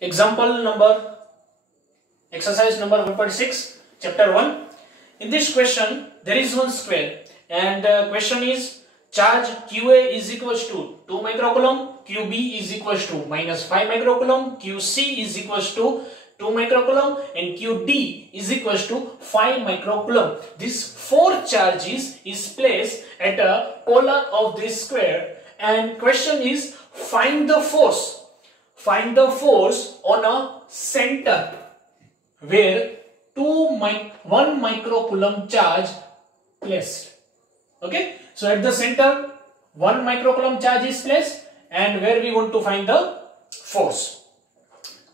Example number, exercise number 1.6, chapter 1. In this question, there is one square, and question is charge QA is equals to 2 microcoulomb, QB is equals to minus 5 microcoulomb, QC is equals to 2 microcoulomb, and QD is equals to 5 microcoulomb. This 4 charges is placed at a polar of this square, and question is find the force. Find the force on a center where 1 microcoulomb charge placed. Okay, so at the center 1 microcoulomb charge is placed, and where we want to find the force.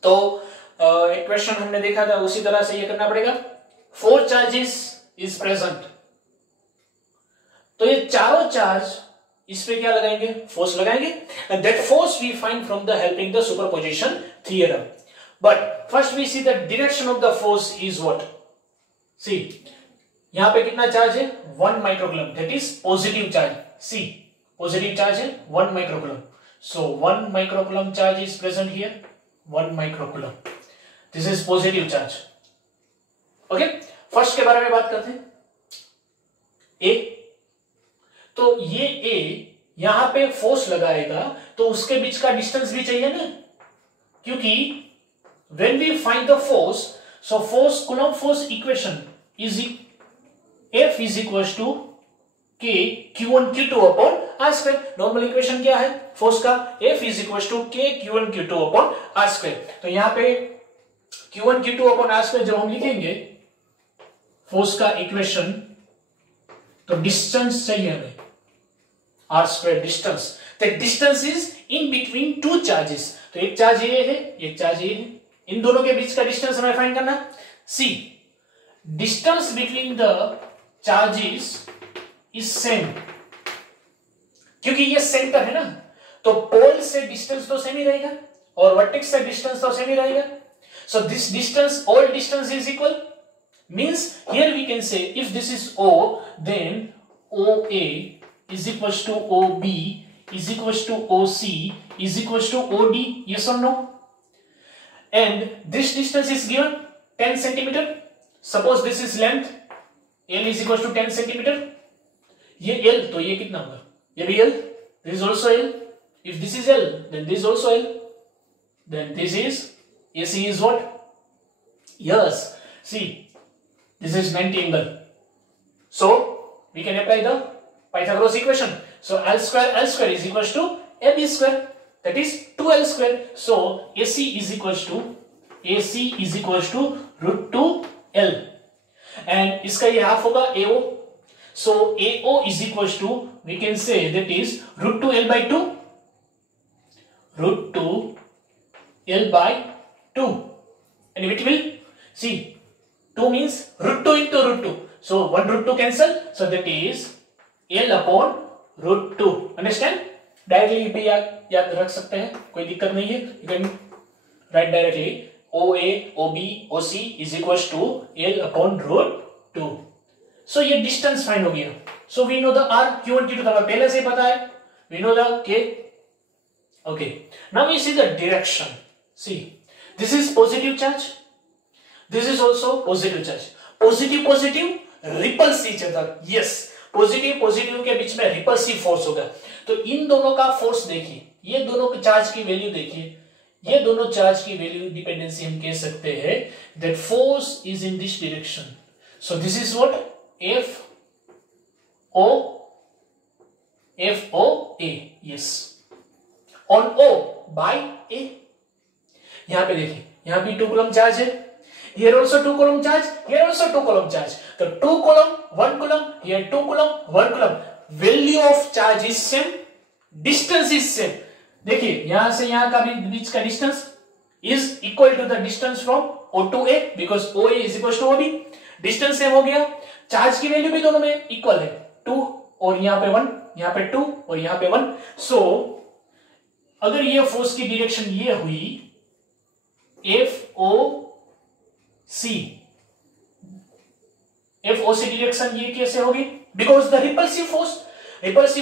तो एक question हमने देखा था, उसी तरह से ये करना पड़ेगा. 4 चार्जेस इज प्रेजेंट, तो ये चारों चार्ज इस पे क्या लगाएंगे, फोर्स लगाएंगे, and that force we find from the helping the superposition theorem. But first we see the direction of the force is what. See, यहां पे कितना चार्ज है, 1 microcoulomb, that is positive charge. See, positive charge है 1 microcoulomb. So 1 microcoulomb charge is present here, 1 microcoulomb. This is positive charge. Okay, first के बारे में बात करते हैं. A, तो ये A यहां पे फोर्स लगाएगा, तो उसके बीच का डिस्टेंस भी चाहिए ना, क्योंकि when we find the force, so force Coulomb force equation is F is equals to K Q1 Q2 upon R square. Normal equation क्या है फोर्स का, F is equals to K Q1 Q2 upon R square. तो यहां पे Q1 Q2 upon R square जब हम लिखेंगे force का इक्वेशन, तो डिस्टेंस चाहिए हमें R square distance. The distance is in between two charges. तो एक चार्ज ये है, एक चार्ज ये है, इन दोनों के बीच का डिस्टेंस हमें फाइंड करना. See, distance between the charges is same, क्योंकि ये सेंटर है ना, तो पोल से डिस्टेंस तो सेम ही रहेगा और वर्टेक्स से डिस्टेंस तो सेम ही रहेगा. So this distance, all distance is equal, means here we can say if this is O, then OA is equals to OB is equals to OC is equals to OD. Yes or no? And this distance is given 10 centimeter. Suppose this is length, L is equals to 10 centimeter. ये L, तो ये कितना होगा, ये भी L, this is also L. If this is L, then this is also L, then this is AC is what? Yes, see, this is 90 angle. So we can apply the Pythagoras equation. So L square is equals to AB square, that is 2L square. So AC is equals to root 2L, and इसका ये half होगा AO. So AO is equals to, we can say that is root 2L by 2, root 2L by 2, and it will, see, 2 means root 2 into root 2. So 1 root 2 cancel. So that is L upon root 2. Understand? Directly भी याद रख सकते हैं, कोई दिक्कत नहीं है. You can write directly OA, OB, OC is equals to L upon root 2. So ये distance find हो गया. So we know the R, Q1, Q2 हमें पहले से ही पता है. We know the K. Okay. Now we see the direction. See, this is positive charge. This is also positive charge. Positive positive repulse each other. Yes, positive positive के बीच में repulsive force होगा. तो इन दोनों का फोर्स देखिए, ये दोनों के चार्ज की वैल्यू देखिए, ये दोनों चार्ज की वैल्यू डिपेंडेंसी हम कह सकते हैं that force is in this direction. So this is what F O A. Yes, on O by A. यहां पे देखिए, यहां भी 2 कूलम चार्ज है. Here also 2 coulomb charge, here also 2 coulomb charge. So 2 coulomb, 1 coulomb, here 2 coulomb, 1 coulomb. Value of charge is same, distance is same. देखिए यहां से यहां का भी बीच का distance is equal to the distance from O to A, because OA is equals to OB. Distance same हो गया, charge की वैल्यू भी दोनों में इक्वल है, 2 और यहां पे 1, यहां पे 2 और यहां पे 1. So अगर ये फोर्स की डायरेक्शन ये हुई FOC डायरेक्शन, ये कैसे होगी, बिकॉज द रिपल्सिव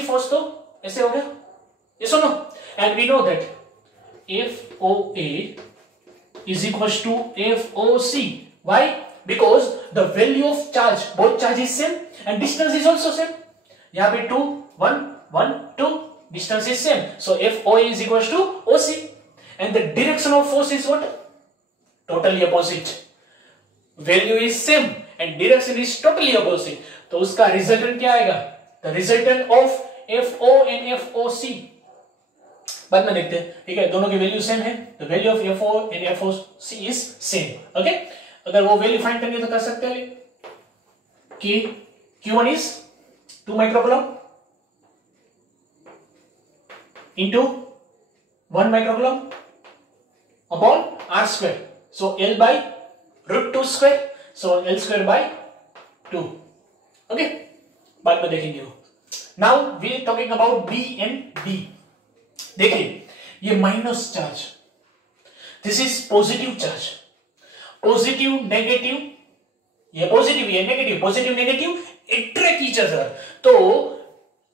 फोर्स तो ऐसे हो गया. Yes or no? And we know that FOA is equals to FOC. Why? Because the value of charge, both charge is same and distance is also same. यहाँ पे 2 1 1 2 distance is same, so FOA is equals to OC, and the direction of force is what? Totally opposite. Value is same and direction is totally opposite, तो उसका resultant क्या आएगा? The resultant of FO and FOC बाद में देखते हैं, ठीक है? दोनों की वैल्यू सेम है, तो value of FO and FOC is same. Okay, अगर वो वैल्यू फाइंड करनी है तो कर सकते हैं कि Q1 is 2 microcoulomb into 1 microcoulomb upon R square. So L by root 2 square. So L square by 2. Okay, बाद में देखेंगे वो. Now we are talking about B and D. देखिए, ये minus charge, this is positive charge, positive negative, ये positive ये negative, positive negative attract each other. तो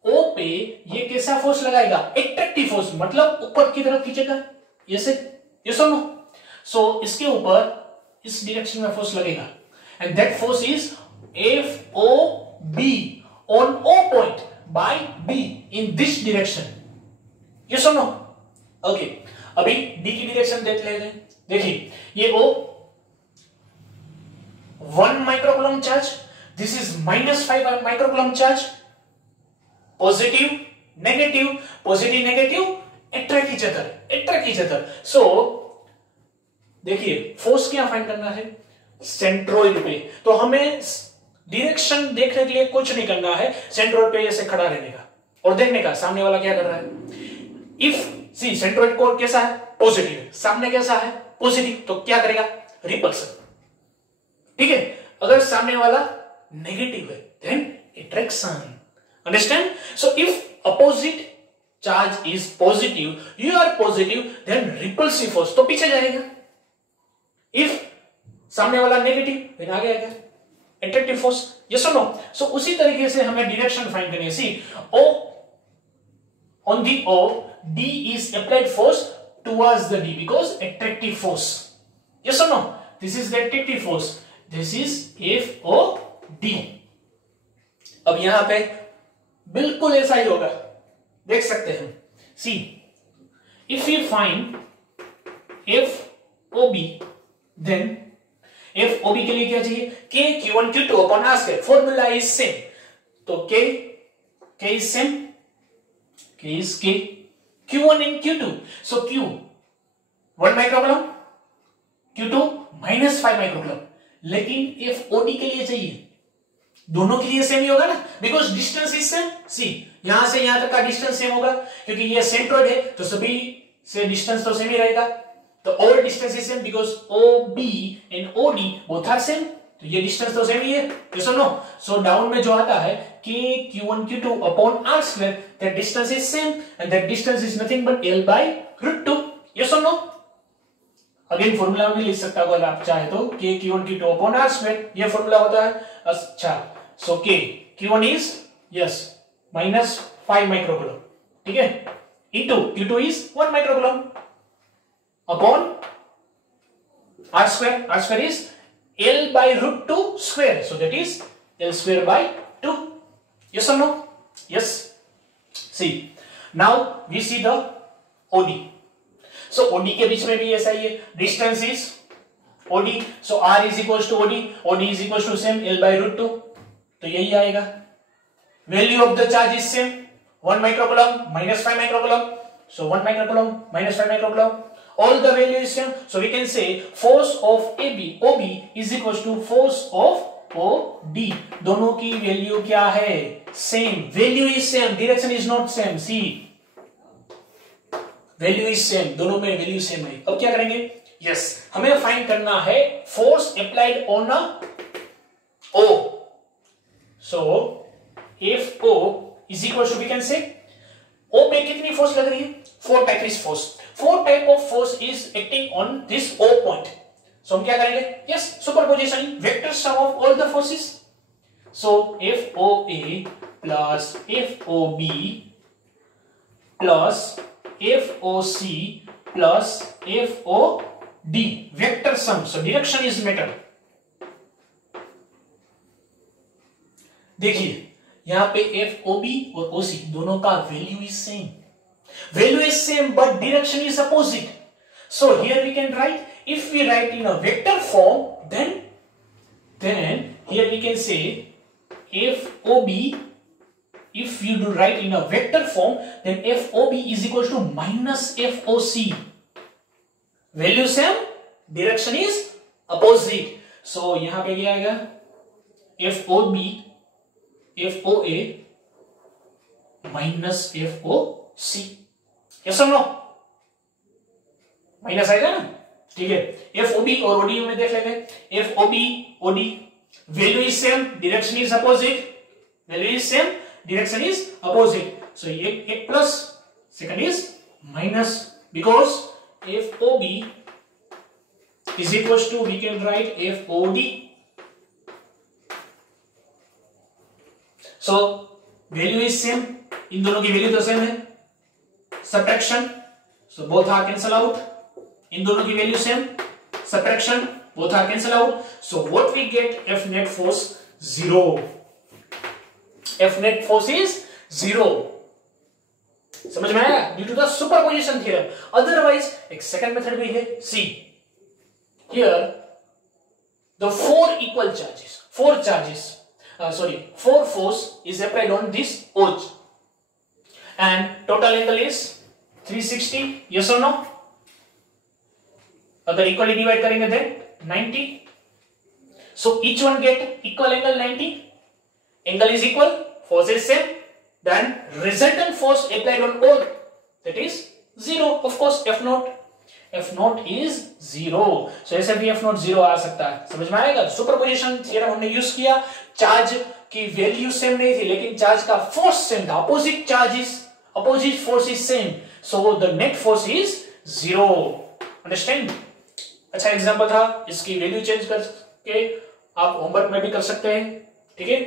O पे ये कैसा फोर्स लगाएगा? एट्रैक्टिव फोर्स, मतलब ऊपर की तरफ खींचेगा, ये से ये सुनो. सो इसके ऊपर इस डायरेक्शन में फोर्स लगेगा, and that force is FOB on O point by B in this direction. ये सुनो. ओके, अभी डी की डायरेक्शन देख लेते हैं. देखिए, ये O 1 microcoulomb charge, this is -5 microcoulomb charge, positive negative, positive negative attract each other. So देखिए, फोर्स क्या फाइंड करना है? सेंट्रोइड पे. तो हमें डायरेक्शन देखने के लिए कुछ नहीं करना है, सेंट्रोइड पे ऐसे खड़ा रहने का और देखने का सामने वाला क्या कर रहा है. इफ सी सेंट्रोइड कोण कैसा है? पॉजिटिव, सामने कैसा है? पॉजिटिव, तो क्या करेगा? रिपल्सन. ठीक है, अगर सामने वाला नेगेटिव है then attraction. Understand? So if opposite charge is positive, you are positive, then repulsive force, तो पीछे जाएगा. इफ सामने वाला नेगेटिव, देन आगे आएगा अट्रैक्टिव फोर्स. यस और नो? सो उसी तरीके से हमें डायरेक्शन फाइंड करनी है. सी ओ on the O, D is applied force towards the D because attractive force. Yes or no? This is the attractive force. This is FOD. अब यहां पे बिल्कुल ऐसा ही होगा, देख सकते हैं. See, if we find FOB, then FOB के लिए क्या चाहिए? K Q1 Q2 upon R square. Formula is same. तो K is same. K is K, Q1 and Q2. So Q 1 microcoulomb, Q2 -5 microcoulomb. लेकिन FOD के लिए चाहिए, दोनों के लिए सेम ही होगा ना, बिकॉज डिस्टेंस इज सेम. सी, यहां से यहां तक का डिस्टेंस सेम होगा, क्योंकि ये सेंट्रोइड है तो सभी से डिस्टेंस तो सेम ही रहेगा. तो all distance is same because OB and OD both are same, तो ये डिस्टेंस तो सेम ही है. यस और नो? सो डाउन में जो आता है K Q1 Q2 upon R square, that distance is same and that distance is nothing but L by root 2. Yes or no? Again formula में लिख सकता हूं अगर आप चाहे तो, K Q1 Q2 upon R square, ये फॉर्मूला होता है. अच्छा, सो K Q1 is yes -5 microcoulomb, ठीक है, into Q2 is 1 microcoulomb upon R square. R square is L by root 2 square, so that is L square by 2. Yes or no? Yes. See, now we see the OD. So OD के बीच में भी ऐसा ही है, distance is OD, so R is equals to OD, OD is equals to same L by root 2, तो यही आएगा. Value of the charge is same, 1 microcoulomb -5 microcoulomb, so 1 microcoulomb -5 microcoulomb, all the value is same, so we can say force of OB is equals to force of OD. दोनों की value क्या है? Same. Value is same, direction is not same. See, value is same, दोनों में value same है. अब क्या करेंगे? यस, हमें फाइंड करना है force applied on a O. So FO is equal to, we can say, O पे कितनी फोर्स लग रही है? 4 type is force. 4 type of force is acting on this O point. So हम क्या करेंगे? Yes, superposition, vector sum of all the forces. So FOA plus FOB plus FOC plus FOD D, vector sum. So direction is matter. देखिए यहां पे FOB और OC दोनों का value is same. Value is same but direction is opposite. So here we can write, if we write in a vector form, then here we can say FOB. If you do write in a vector form, then FOB is equal to minus FOC. Value same, direction is opposite. So यहां पे क्या आएगा? FOB, FOA minus FOC. Yes or no? Minus आएगा ना. ठीक है. FOB और OD में देख लेते हैं. FOB OD value is same, direction is opposite. Value is same, direction is opposite. So एक plus, second is minus, because FOB is equals to, we can write FOD. So value is same, इन दोनों की value तो same है. Subtraction, so both are cancel out. इन दोनों की value same. Subtraction, both are cancel out. So what we get, F net force 0. F net force is 0. समझ में आया? Due to the superposition theorem. Otherwise एक second method भी है. See here the four force is applied on this OJ and total angle is 360. yes or no? अगर equally divide करेंगे then 90. so each one get equal angle 90. angle is equal, force is same, then resultant force applied on all, that is 0. of course F naught is 0. so ऐसे भी F naught 0 आ सकता है. समझ में आएगा? Superposition theorem हमने use किया. Charge की वैल्यू सेम नहीं थी, लेकिन चार्ज का फोर्स सेम था. Opposite force is same, so the net force is 0. Understand? अच्छा एग्जांपल था. इसकी वैल्यू चेंज करके आप होमवर्क में भी कर सकते हैं. ठीक है.